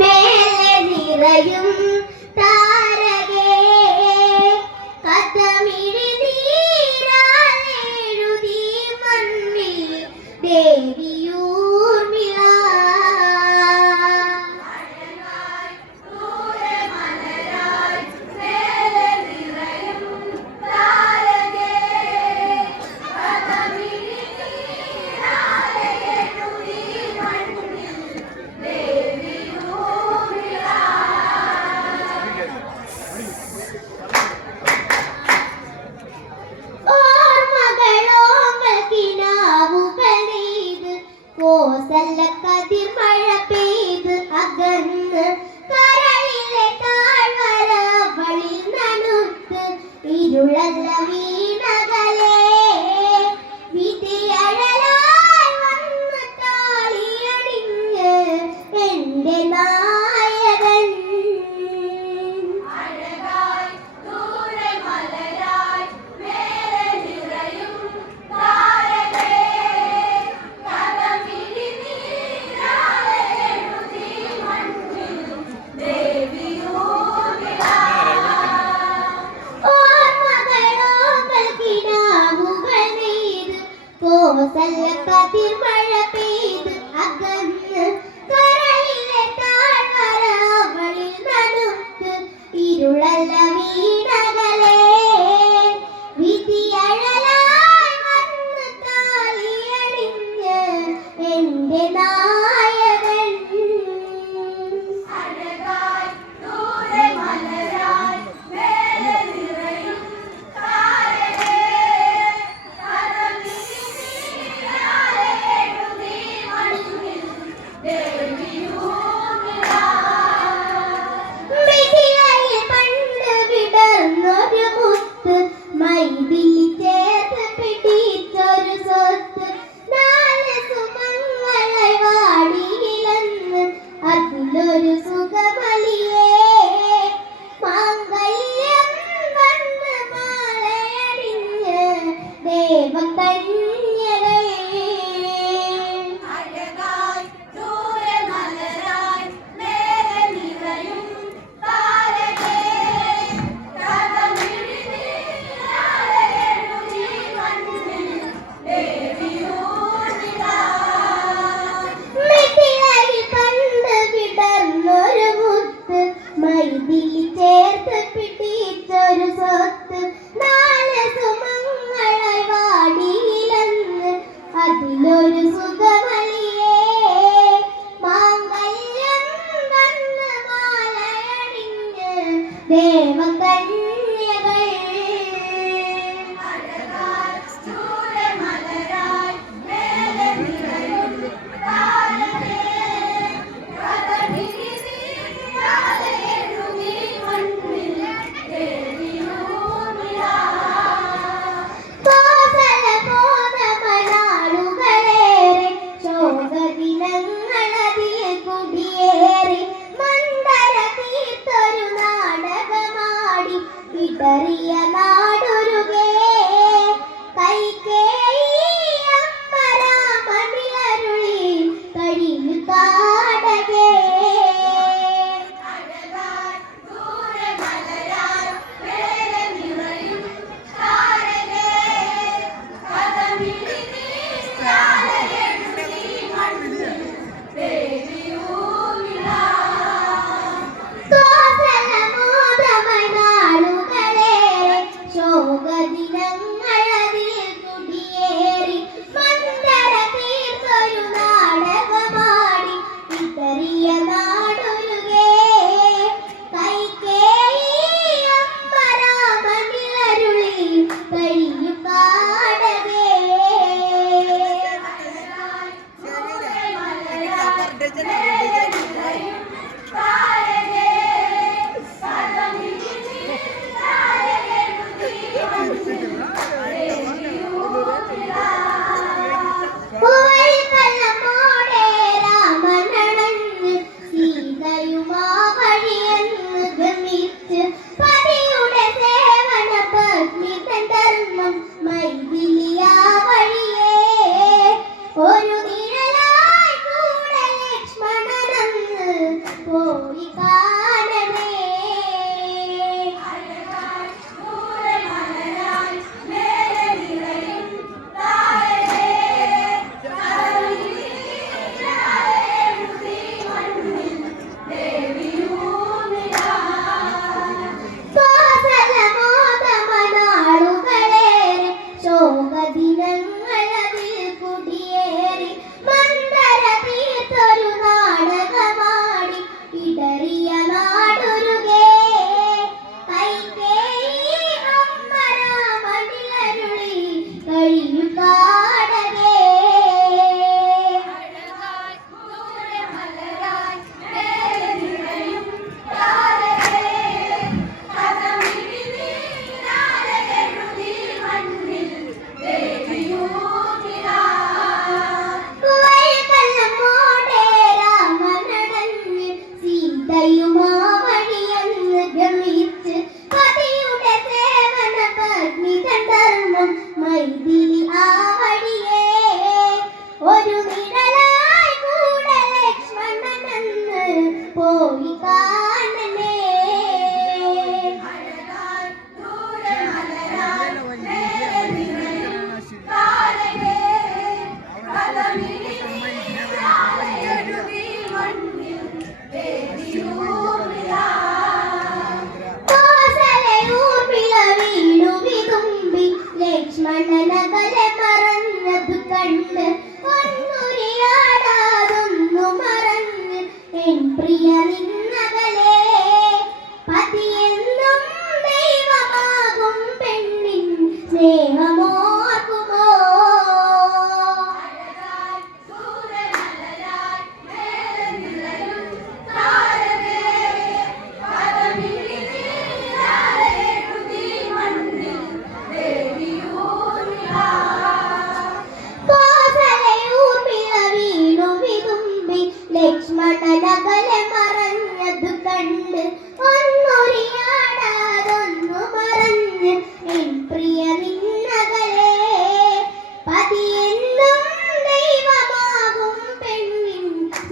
മേലെ നിറയും. കോസല്ല കതിർ മഴ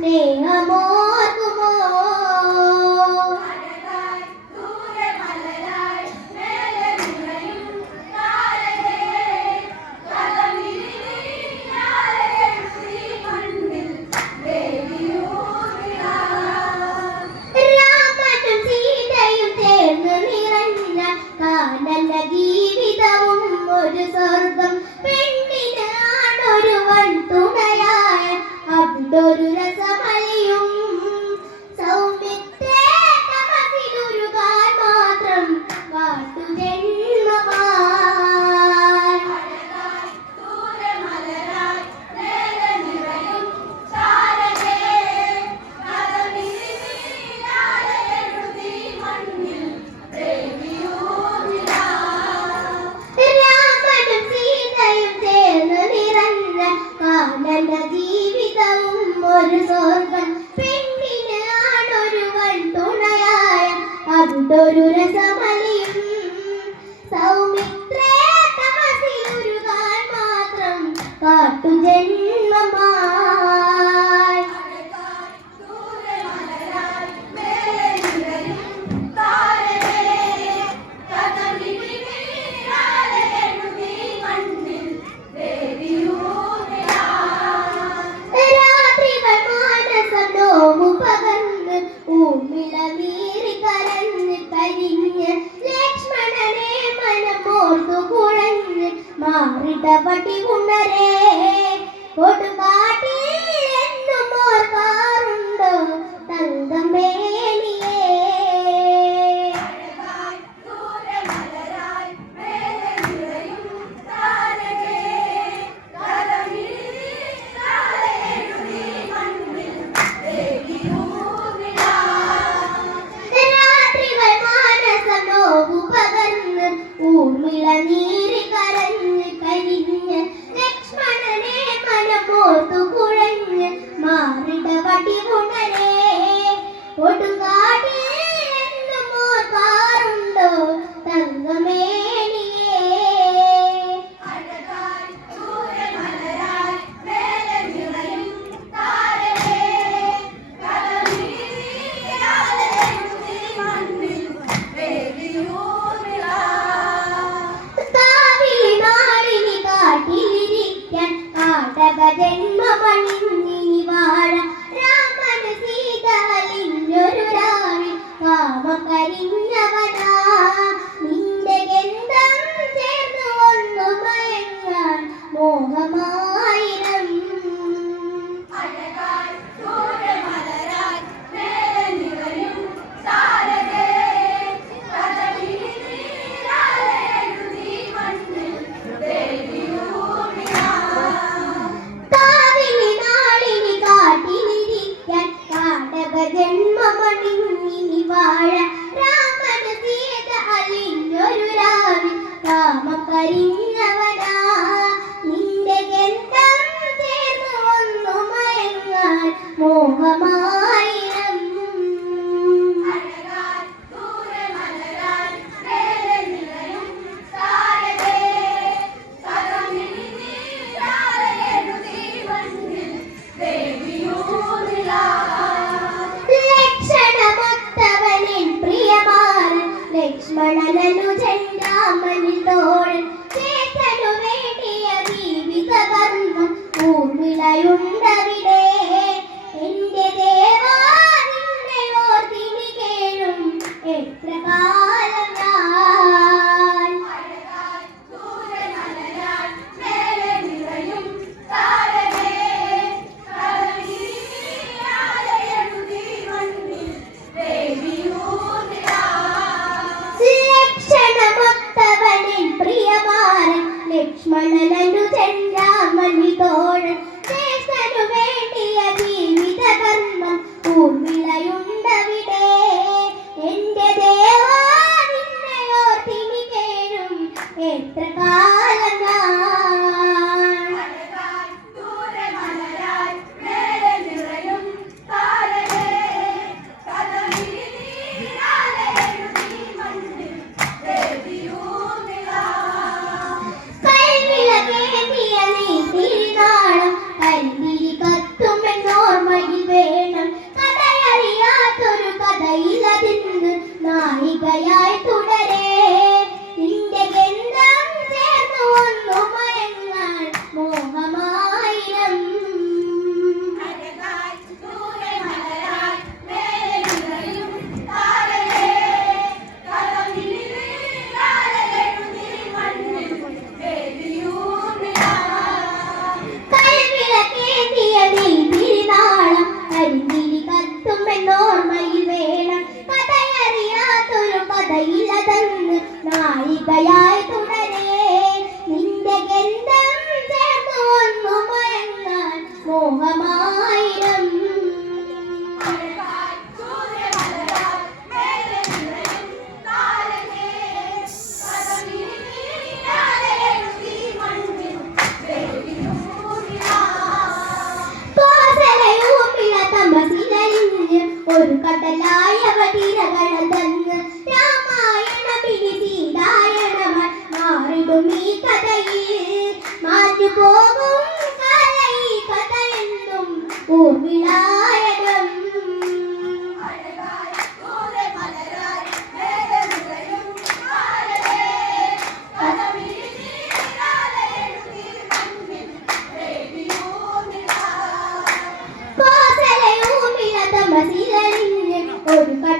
പെണ്ണിൻ Amen. ഭജൻ ലക്ഷ്മണനു ചൈരാമണി തോഴൻ ചേത്തനു വേണ്ടിയ ദീപിക വർണം ഊർമിളയുണ്ടറി കഥയിലതന്ന് നായികയായി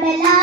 Isabela.